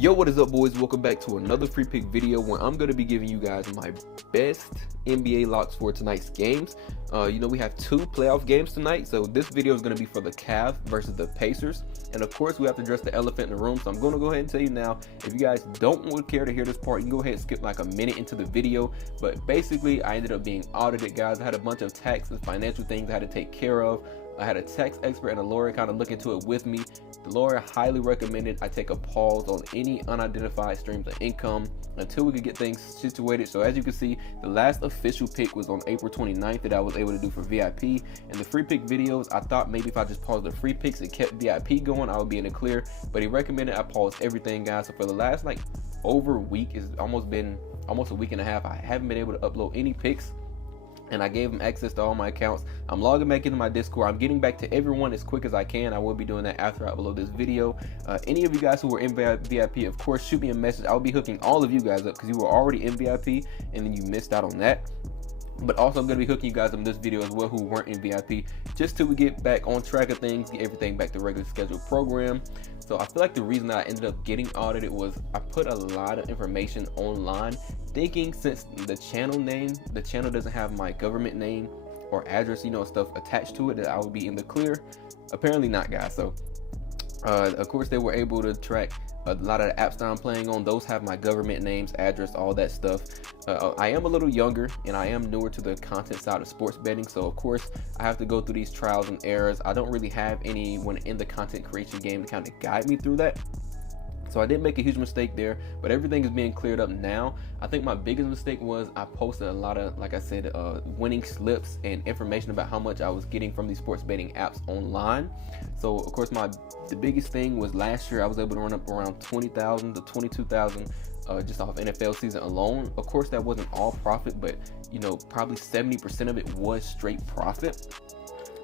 Yo, what is up, boys? Welcome back to another free pick video where I'm going to be giving you guys my best NBA locks for tonight's games. We have two playoff games tonight, so this video is going to be for the Cavs versus the Pacers. And of course, we have to address the elephant in the room, so I'm going to go ahead and tell you now, if you guys don't care to hear this part, you can go ahead and skip like a minute into the video. But basically, I ended up being audited, guys. I had a bunch of tax and financial things I had to take care of. I had a tax expert and a lawyer kind of look into it with me. The lawyer highly recommended I take a pause on any unidentified streams of income until we could get things situated. So as you can see, the last official pick was on April 29th that I was able to do for VIP. And the free pick videos, I thought maybe if I just paused the free picks and kept VIP going, I would be in the clear. But he recommended I pause everything, guys. So for the last over a week, it's almost a week and a half, I haven't been able to upload any picks. And I gave him access to all my accounts. I'm logging back into my Discord. I'm getting back to everyone as quick as I can. I will be doing that after I upload this video. Any of you guys who were in VIP, of course, shoot me a message. I'll be hooking all of you guys up because you were already in VIP and then you missed out on that. But also, I'm going to be hooking you guys up in this video as well who weren't in VIP, just till we get back on track of things, get everything back to regular scheduled program. So I feel like the reason that I ended up getting audited was I put a lot of information online, thinking since the channel doesn't have my government name or address, stuff attached to it, that I would be in the clear. Apparently not, guys. So of course, they were able to track a lot of the apps that I'm playing on. Those have my government names, address, all that stuff. I am a little younger and I am newer to the content side of sports betting, so of course I have to go through these trials and errors. I don't really have anyone in the content creation game to kind of guide me through that. So I did make a huge mistake there, but everything is being cleared up now. I think my biggest mistake was I posted a lot of, like I said, winning slips and information about how much I was getting from these sports betting apps online. So of course, the biggest thing was last year I was able to run up around 20,000 to 22,000 just off NFL season alone. Of course, that wasn't all profit, but probably 70% of it was straight profit.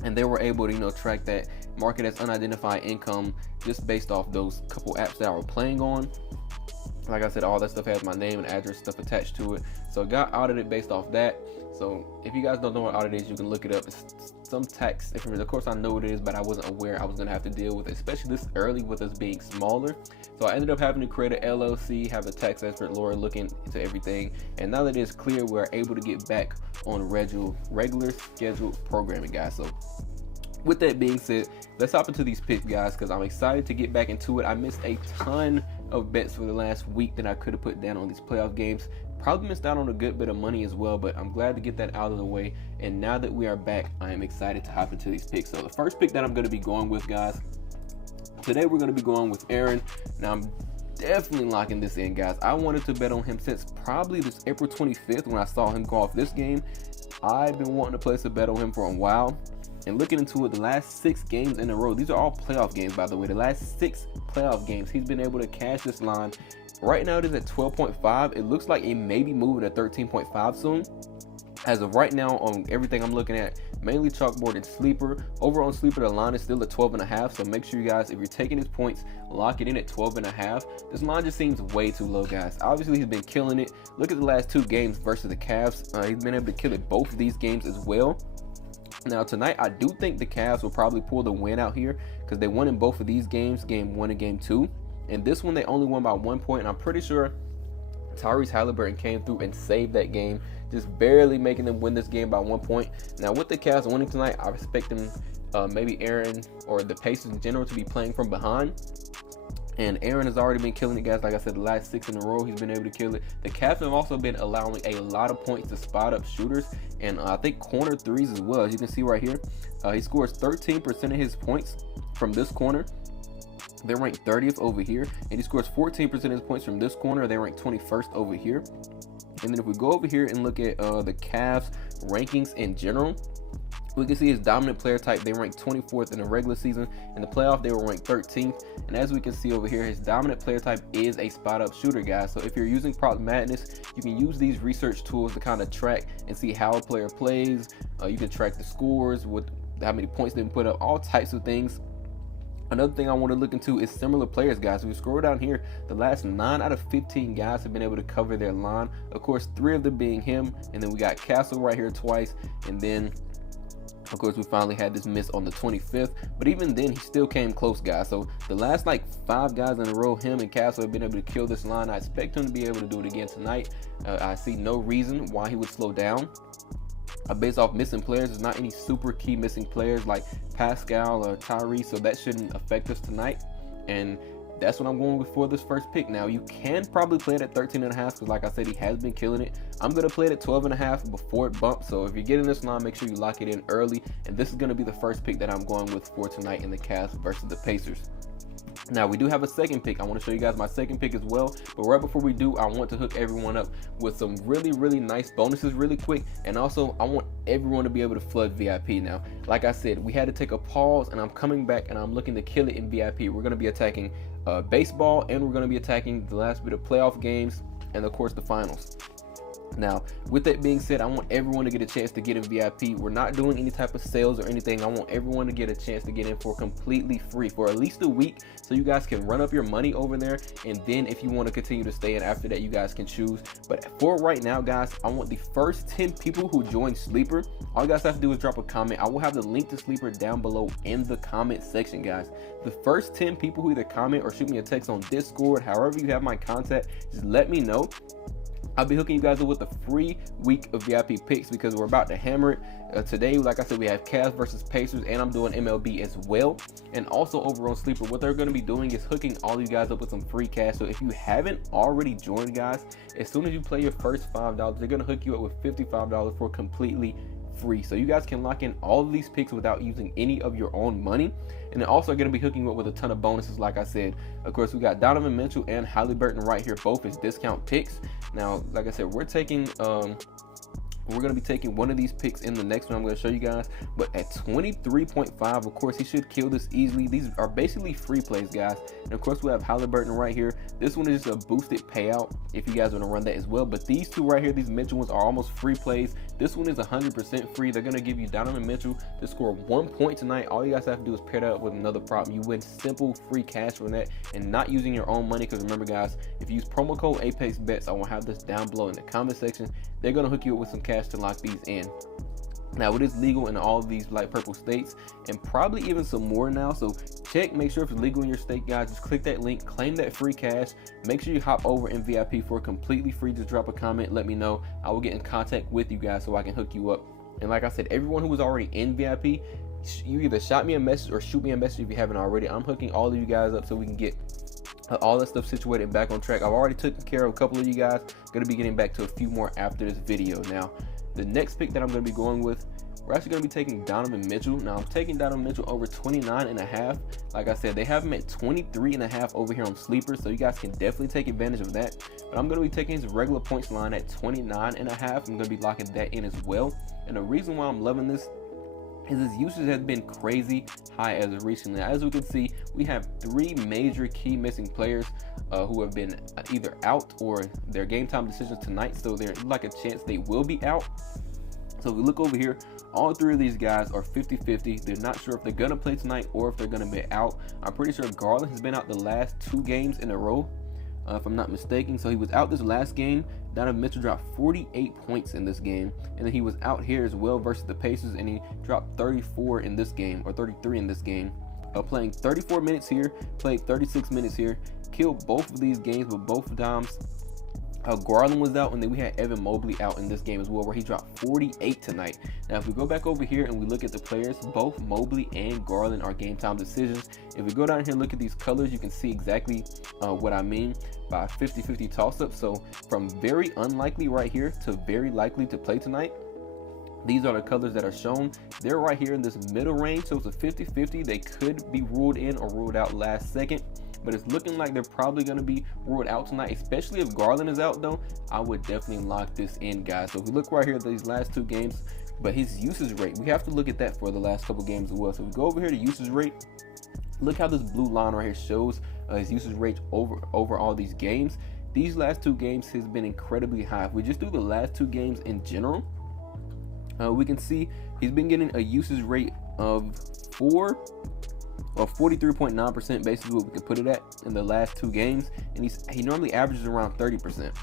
And they were able to track that market as unidentified income just based off those couple apps that I were playing on. Like I said, all that stuff has my name and address stuff attached to it, so it got audited based off that. So if you guys don't know what audit is, you can look it up. It's some tax information. Of course I know what it is, but I wasn't aware I was going to have to deal with it, especially this early with us being smaller. So I ended up having to create an LLC, have a tax expert lawyer looking into everything, and now that it's clear, we're able to get back on regular scheduled programming, guys. So with that being said, let's hop into these picks, guys, because I'm excited to get back into it. I missed a ton of bets for the last week that I could have put down on these playoff games. Probably missed out on a good bit of money as well, but I'm glad to get that out of the way. And now that we are back, I am excited to hop into these picks. So the first pick that I'm going to be going with, guys, today we're going to be going with Aaron. Now I'm definitely locking this in, guys. I wanted to bet on him since probably this April 25th when I saw him go off this game. I've been wanting to place a bet on him for a while. And looking into it, the last 6 games in a row, these are all playoff games, by the way. The last 6 playoff games, he's been able to cash this line. Right now, it is at 12.5. It looks like it may be moving to 13.5 soon. As of right now, on everything I'm looking at, mainly Chalkboard and Sleeper. Over on Sleeper, the line is still at 12.5. So make sure you guys, if you're taking his points, lock it in at 12.5. This line just seems way too low, guys. Obviously, he's been killing it. Look at the last 2 games versus the Cavs. He's been able to kill it both of these games as well. Now tonight, I do think the Cavs will probably pull the win out here because they won in both of these games, game 1 and game 2. And this one, they only won by 1 point. And I'm pretty sure Tyrese Halliburton came through and saved that game, just barely making them win this game by 1 point. Now with the Cavs winning tonight, I expect them, maybe Aaron or the Pacers in general, to be playing from behind. And Aaron has already been killing it, guys. Like I said, the last 6 in a row, he's been able to kill it. The Cavs have also been allowing a lot of points to spot up shooters, and I think corner threes as well. As you can see right here, he scores 13% of his points from this corner. They're ranked 30th over here, and he scores 14% of his points from this corner. They're ranked 21st over here. And then if we go over here and look at the Cavs rankings in general, we can see his dominant player type, they ranked 24th in the regular season. In the playoff, they were ranked 13th. And as we can see over here, his dominant player type is a spot up shooter, guys. So if you're using Prop Madness, you can use these research tools to kind of track and see how a player plays. You can track the scores, how many points they put up, all types of things. Another thing I want to look into is similar players, guys. If we scroll down here, the last 9 out of 15 guys have been able to cover their line. Of course, 3 of them being him, and then we got Castle right here twice, and then Of course, we finally had this miss on the 25th, but even then, he still came close, guys. So the last like 5 guys in a row, him and Castle have been able to kill this line. I expect him to be able to do it again tonight. I see no reason why he would slow down. Based off missing players, there's not any super key missing players like Pascal or Tyree, so that shouldn't affect us tonight. And that's what I'm going with for this first pick. Now, you can probably play it at 13.5 because, like I said, he has been killing it. I'm going to play it at 12.5 before it bumps. So if you're getting this line, make sure you lock it in early. And this is going to be the first pick that I'm going with for tonight in the Cavs versus the Pacers. Now, we do have a second pick. I want to show you guys my second pick as well. But right before we do, I want to hook everyone up with some really nice bonuses really quick. And also, I want everyone to be able to flood VIP. Now, like I said, we had to take a pause, and I'm coming back, and I'm looking to kill it in VIP. We're going to be attacking baseball, and we're going to be attacking the last bit of playoff games, and of course the finals. Now, with that being said, I want everyone to get a chance to get in VIP. We're not doing any type of sales or anything. I want everyone to get a chance to get in for completely free for at least a week, so you guys can run up your money over there, and then if you want to continue to stay in after that, you guys can choose. But for right now, guys, I want the first 10 people who join Sleeper. All you guys have to do is drop a comment. I will have the link to Sleeper down below in the comment section, guys. The first 10 people who either comment or shoot me a text on Discord, however you have my contact, just let me know. I'll be hooking you guys up with a free week of VIP picks because we're about to hammer it. Today, like I said, we have Cavs versus Pacers, and I'm doing MLB as well. And also over on Sleeper, what they're going to be doing is hooking all you guys up with some free cash. So if you haven't already joined, guys, as soon as you play your first $5, they're going to hook you up with $55 for completely free. So you guys can lock in all of these picks without using any of your own money. And they're also going to be hooking you up with a ton of bonuses, like I said. Of course, we got Donovan Mitchell and Halliburton right here, both as discount picks. Now, like I said, we're going to be taking one of these picks in the next one I'm going to show you guys. But at 23.5, of course, he should kill this easily. These are basically free plays, guys. And of course, we have Halliburton right here. This one is just a boosted payout if you guys want to run that as well. But these two right here, these Mitchell ones, are almost free plays. This one is 100% free. They're going to give you Donovan Mitchell to score 1 point tonight. All you guys have to do is pair that up with another prop. You win simple free cash from that and not using your own money. Because remember, guys, if you use promo code ApexBetz, I will have this down below in the comment section. They're going to hook you up with some cash to lock these in. Now, it is legal in all of these light purple states and probably even some more now. So check, make sure if it's legal in your state, guys. Just click that link, claim that free cash. Make sure you hop over in VIP for completely free. Just drop a comment, let me know. I will get in contact with you guys so I can hook you up. And like I said, everyone who was already in VIP, you either shot me a message or shoot me a message if you haven't already. I'm hooking all of you guys up so we can get all that stuff situated and back on track. I've already taken care of a couple of you guys. Going to be getting back to a few more after this video. Now, the next pick that I'm going to be going with, we're actually going to be taking Donovan Mitchell. Now, I'm taking Donovan Mitchell over 29.5. Like I said, they have him at 23.5 over here on Sleeper, so you guys can definitely take advantage of that. But I'm going to be taking his regular points line at 29.5. I'm going to be locking that in as well. And the reason why I'm loving this is his usage has been crazy high as of recently. As we can see, we have 3 major key missing players who have been either out or their game time decisions tonight, so there's like a chance they will be out. So if we look over here, all 3 of these guys are 50-50. They're not sure if they're gonna play tonight or if they're gonna be out. I'm pretty sure Garland has been out the last 2 games in a row, if I'm not mistaken. So he was out this last game. Donovan Mitchell dropped 48 points in this game, and then he was out here as well versus the Pacers, and he dropped 34 in this game, or 33 in this game. Playing 34 minutes here, played 36 minutes here, killed both of these games with both times. Garland was out, and then we had Evan Mobley out in this game as well, where he dropped 48 tonight. Now, if we go back over here and we look at the players, both Mobley and Garland are game time decisions. If we go down here and look at these colors, you can see exactly what I mean by 50-50 toss-up. So from very unlikely right here to very likely to play tonight, these are the colors that are shown. They're right here in this middle range, so it's a 50-50. They could be ruled in or ruled out last second, but it's looking like they're probably going to be ruled out tonight, especially if Garland is out. Though I would definitely lock this in, guys. So if we look right here at these last 2 games, but his usage rate, we have to look at that for the last couple games as well. So if we go over here to usage rate, look how this blue line right here shows his usage rate over all these games. These last 2 games has been incredibly high. If we just do the last 2 games in general, we can see he's been getting a usage rate of 43.9%, basically what we could put it at in the last 2 games, and he normally averages around 30%.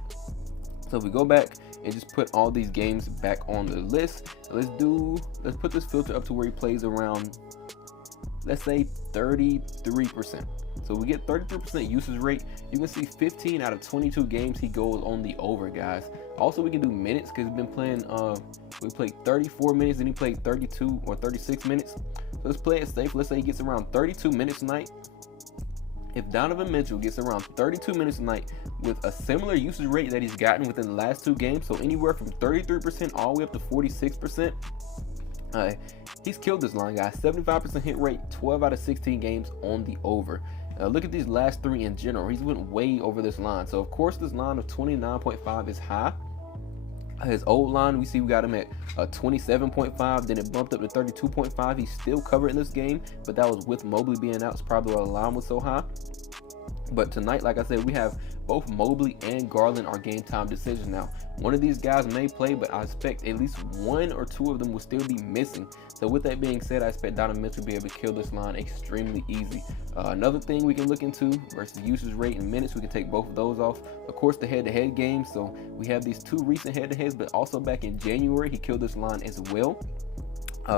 So So if we go back and just put all these games back on the list, let's put this filter up to where he plays around, let's say 33%. So we get 33% usage rate. You can see 15 out of 22 games he goes on the over, guys. Also, we can do minutes because he's been playing, we played 34 minutes and he played 32 or 36 minutes. So let's play it safe. Let's say he gets around 32 minutes tonight. If Donovan Mitchell gets around 32 minutes tonight with a similar usage rate that he's gotten within the last 2 games, so anywhere from 33% all the way up to 46%, he's killed this line, guys. 75% hit rate, 12 out of 16 games on the over. Look at these last 3 in general. He's went way over this line. So of course this line of 29.5 is high. His old line, we see we got him at 27.5, then it bumped up to 32.5. He's still covered in this game, but that was with Mobley being out. It's probably why the line was so high. But tonight, like I said, we have both Mobley and Garland are game time decisions now. One of these guys may play, but I expect at least 1 or 2 of them will still be missing. So with that being said, I expect Donovan Mitchell to be able to kill this line extremely easy. Another thing we can look into versus usage rate and minutes, we can take both of those off. Of course, the head-to-head games. So we have these 2 recent head-to-heads, but also back in January, he killed this line as well.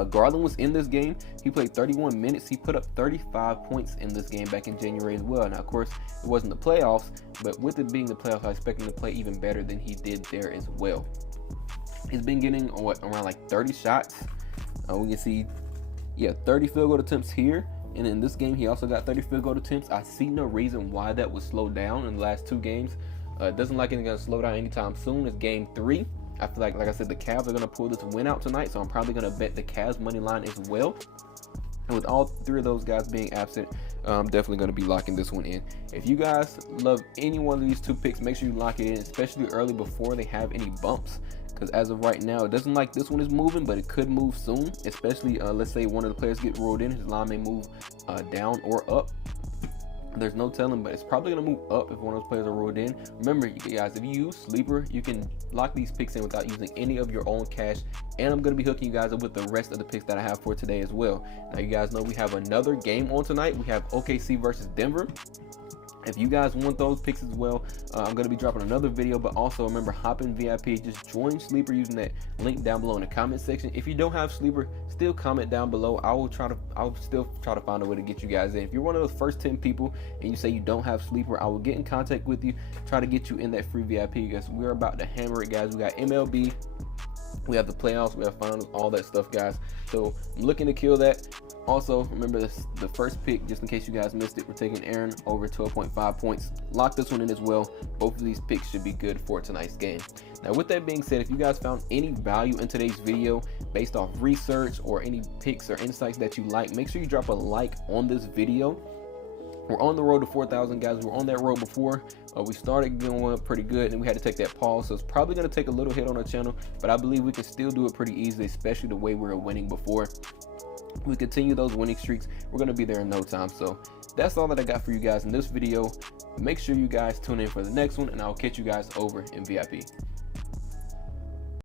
Garland was in this game. He played 31 minutes. He put up 35 points in this game back in January as well. Now, of course, it wasn't the playoffs, but with it being the playoffs, I expect him to play even better than he did there as well. He's been getting around like 30 shots. We can see, 30 field goal attempts here. And in this game, he also got 30 field goal attempts. I see no reason why that would slow down in the last 2 games. It doesn't like it's going to slow down anytime soon. It's game 3. I feel like I said, the Cavs are going to pull this win out tonight, so I'm probably going to bet the Cavs money line as well. And with all 3 of those guys being absent, I'm definitely going to be locking this one in. If you guys love any one of these 2 picks, make sure you lock it in, especially early before they have any bumps. Because as of right now, it doesn't like this one is moving, but it could move soon. Especially, let's say one of the players get rolled in, his line may move down or up. There's no telling, but it's probably going to move up if one of those players are rolled in. Remember, you guys, if you use Sleeper, you can lock these picks in without using any of your own cash. And I'm going to be hooking you guys up with the rest of the picks that I have for today as well. Now, you guys know we have another game on tonight. We have OKC versus Denver. If you guys want those picks as well, I'm going to be dropping another video. But also remember, hop in VIP. Just join Sleeper using that link down below in the comment section. If you don't have Sleeper, still comment down below. I'll still try to find a way to get you guys in. If you're one of those first 10 people and you say you don't have Sleeper, I will get in contact with you, try to get you in that free VIP, because we're about to hammer it, guys. We got MLB, we have the playoffs, we have finals, all that stuff, guys. So I'm looking to kill that. Also, remember the first pick, just in case you guys missed it, we're taking Aaron over 12.5 points. Lock this one in as well. Both of these picks should be good for tonight's game. Now, with that being said, if you guys found any value in today's video based off research or any picks or insights that you like, make sure you drop a like on this video. We're on the road to 4,000, guys. We were on that road before. We started going up pretty good, and we had to take that pause. So it's probably going to take a little hit on our channel, but I believe we can still do it pretty easily, especially the way we were winning before. We continue those winning streaks, we're going to be there in no time. So that's all that I got for you guys in this video. Make sure you guys tune in for the next one, and I'll catch you guys over in VIP.